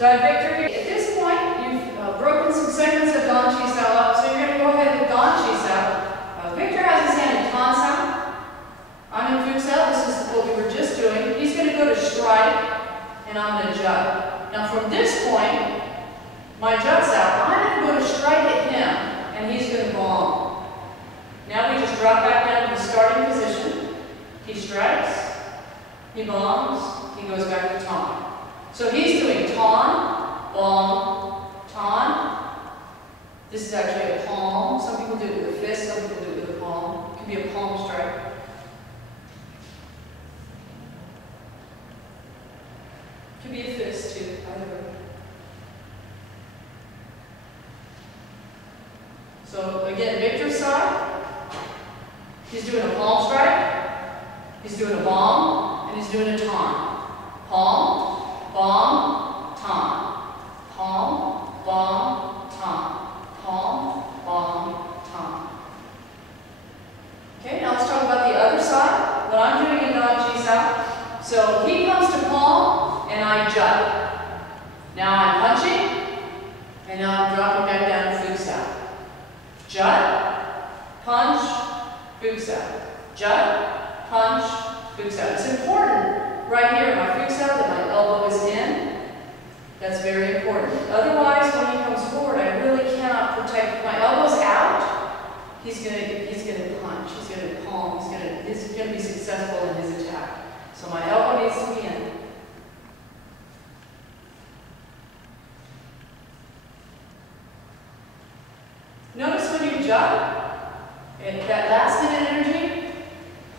So I have Victor here. At this point, you've broken some segments of Dan Chi Sao up, so you're going to go ahead with Dan Chi Sao. Victor has his hand in Tan Sao. I'm in Fu Sao. This is what we were just doing. He's going to go to strike, and I'm going to jut. Now from this point, my jut's out. I'm going to go to strike at him, and he's going to bomb. Now we just drop back down to the starting position. He strikes, he bombs, he goes back to Tan. So he's doing Tan, bomb, Tan. This is actually a palm. Some people do it with a fist, some people do it with a palm. It can be a palm strike. It can be a fist too, either way. So again, Victor's side, he's doing a palm strike, he's doing a bomb, and he's doing a Tan. Palm, bomb, Tan. Palm, bomb, Tan. Palm, bomb, Tan. Okay, now let's talk about the other side. What I'm doing in Dan Chi Sao. So he comes to palm, and I jut. Now I'm punching, and now I'm dropping back down to Fu Sao. Jut, punch, Fu Sao. Jut, punch, Fu Sao. It's important right here in my Fu Sao that my elbow is in. That's very important. Otherwise, when he comes forward, I really cannot protect. My elbow's out. He's gonna punch. He's gonna palm. He's gonna be successful in his attack. So my elbow needs to be in. Notice when you jut, and that last minute energy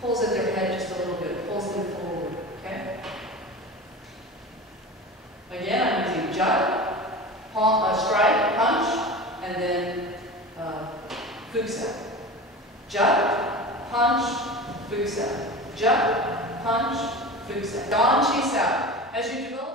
pulls at their head just a little bit, pulls them forward, okay? Again, I'm using jut, palm, strike, punch, and then Fu Sao. Jut, punch, Fu Sao. Jut, punch, Fu Sao. Dan Chi Sao. As you develop